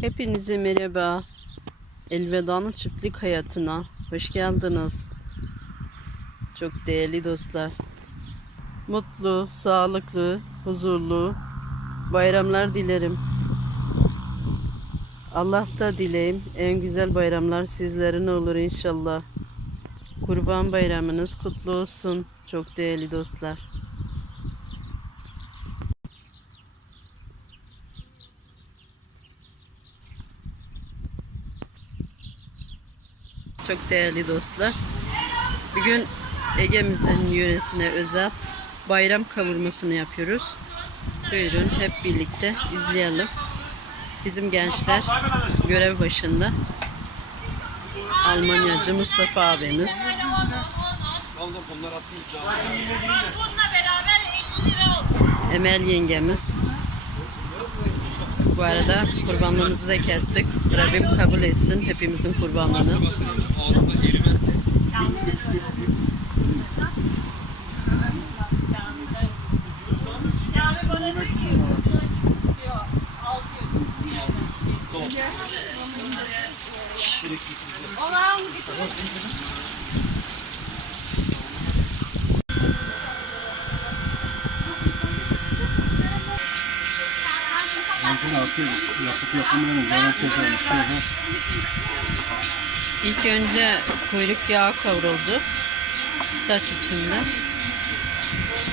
Hepinize merhaba. Elveda'nın çiftlik hayatına hoş geldiniz. Çok değerli dostlar. Mutlu, sağlıklı, huzurlu bayramlar dilerim. Allah da dileyim en güzel bayramlar sizlerin olur inşallah. Kurban bayramınız kutlu olsun çok değerli dostlar. Çok değerli dostlar. Bugün Ege'mizin yöresine özel bayram kavurmasını yapıyoruz. Buyurun hep birlikte izleyelim. Bizim gençler görev başında. Almanyacı Mustafa abimiz. Emel yengemiz. Bu arada kurbanlığımızı da kestik. Rabbim kabul etsin hepimizin kurbanlığını. Altı yapıp yapılmayan zaman çekermiş. İlk önce kuyruk yağı kavruldu. Saç içinde.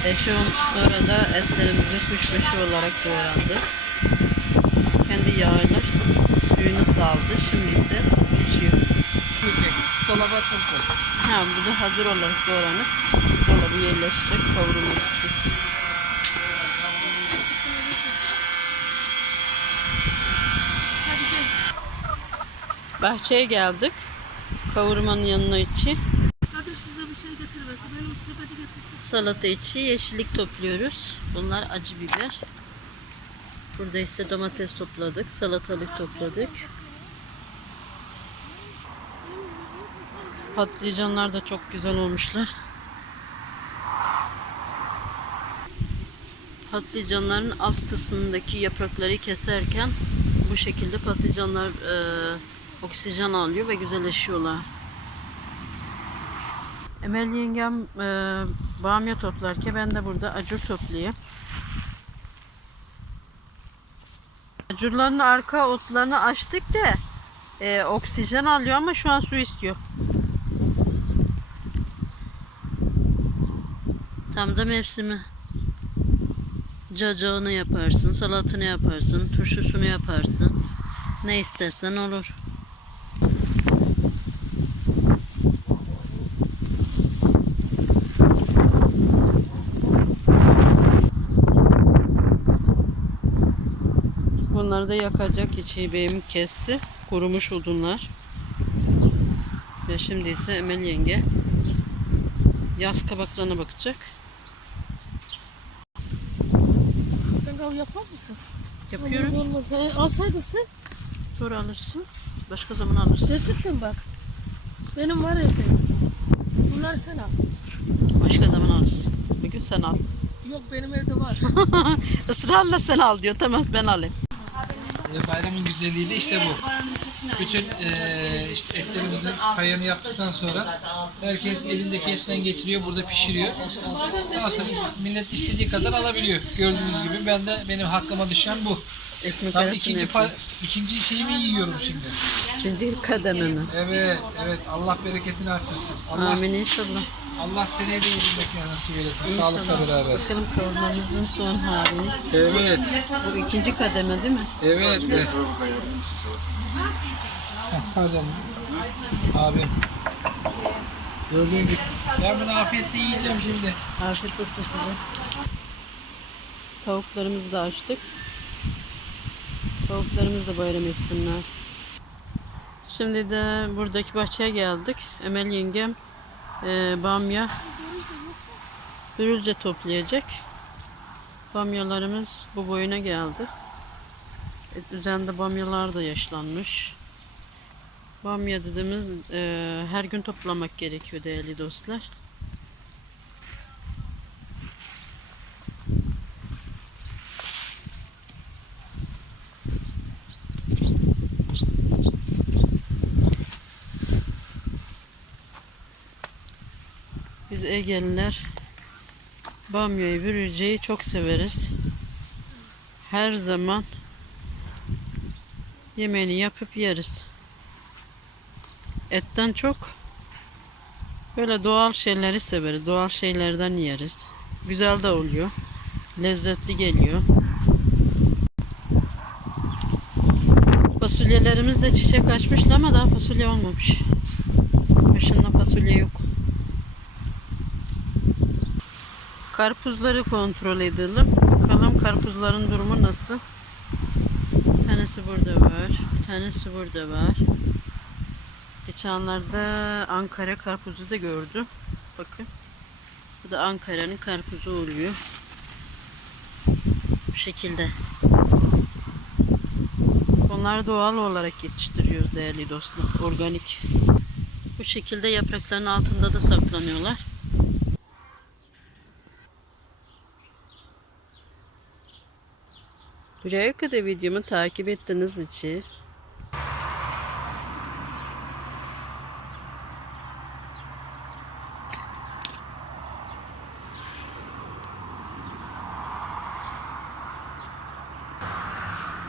An sonra da etlerimizi kuşbaşı olarak doğrandı. Kendi yağıyla suyunu saldı. Şimdi ise pişiyor. dolaba tutun. Ha, bu da hazır olarak doğranıp dolabı yerleştirip kavurmak için. Bahçeye geldik. Kavurmanın yanına içi. Kardeş bize bir şey getirmesi. Benim sepeti getirsin. Salata içi yeşillik topluyoruz. Bunlar acı biber. Burada ise domates topladık. Salatalık topladık. Patlıcanlar da çok güzel olmuşlar. Patlıcanların alt kısmındaki yaprakları keserken bu şekilde patlıcanlar e, oksijen alıyor ve güzelleşiyorlar. Emel yengem e, bamya toplarken ben de burada acur toplayayım. Acurların arka otlarını açtık da e, oksijen alıyor ama şu an su istiyor. Tam da mevsimi. Cacağını yaparsın, salatını yaparsın, turşusunu yaparsın. Ne istersen olur. Bunları da yakacak içi beyim kesti. Kurumuş odunlar. Ve şimdi ise Emel yenge yaz kabaklarına bakacak. Sen kav yapar mısın? Yapıyorum. Olmaz. E, alsaydın sen. Sonra alırsın. Başka zaman alırsın. Gerçekten bak. Benim var evde. Bunları sen al. Başka zaman alırsın. Bugün sen al. Yok benim evde var. Israrla sen al diyor. Tamam ben alayım. Bayramın güzelliği de işte bu. Bütün e, işte etlerimizin payını yaptıktan sonra herkes elindeki etten getiriyor, burada pişiriyor. İs- millet istediği kadar alabiliyor. Gördüğünüz gibi ben de benim hakkıma düşen bu. Ekmek Tam arasını ikinci, pa- ikinci şeyimi yiyorum şimdi. İkinci kadememi. Evet, evet. Allah bereketini artırsın. Allah, Amin inşallah. Allah seneye de yedirmek nasip eylesin. Sağlıkla beraber. Bakalım kavurmamızın son halini. Evet, Bu ikinci kademe değil mi? evet. evet. Heh, Pardon. Abim. Gördüğün gibi. Ben bunu afiyetle yiyeceğim şimdi. Afiyet olsun size. Tavuklarımızı da açtık. Tavuklarımızı da bayram etsinler. Şimdi de buradaki bahçeye geldik. Emel yengem e, bamya börülce toplayacak. Bamyalarımız bu boyuna geldi. E, üzerinde bamyalar da yaşlanmış. Bamya dediğimiz e, her gün toplamak gerekiyor değerli dostlar. Egeliler bamyayı, bürüceyi çok severiz. Her zaman yemeğini yapıp yeriz. Etten çok böyle doğal şeyleri severiz. Doğal şeylerden yeriz. Güzel de oluyor. Lezzetli geliyor. Fasulyelerimiz de çiçek açmıştı ama daha fasulye olmamış. Başında fasulye yok. Karpuzları kontrol edelim. Bakalım karpuzların durumu nasıl? Bir tanesi burada var. Bir tanesi burada var. Geçenlerde Ankara karpuzu da gördüm. Bakın. Bu da Ankara'nın karpuzu oluyor. Bu şekilde. Bunları doğal olarak yetiştiriyoruz değerli dostlar. Organik. Bu şekilde yaprakların altında da saklanıyorlar. Buraya kadar videomu takip ettiğiniz için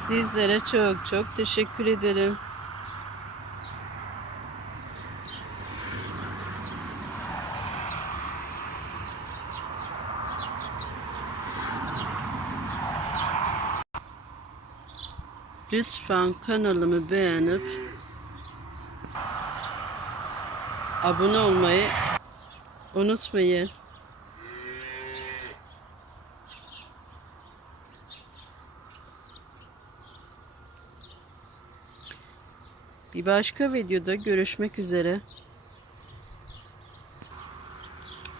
Sizlere çok çok teşekkür ederim. Lütfen kanalımı beğenip abone olmayı unutmayın. Bir başka videoda görüşmek üzere.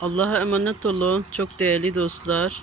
Allah'a emanet olun çok değerli dostlar.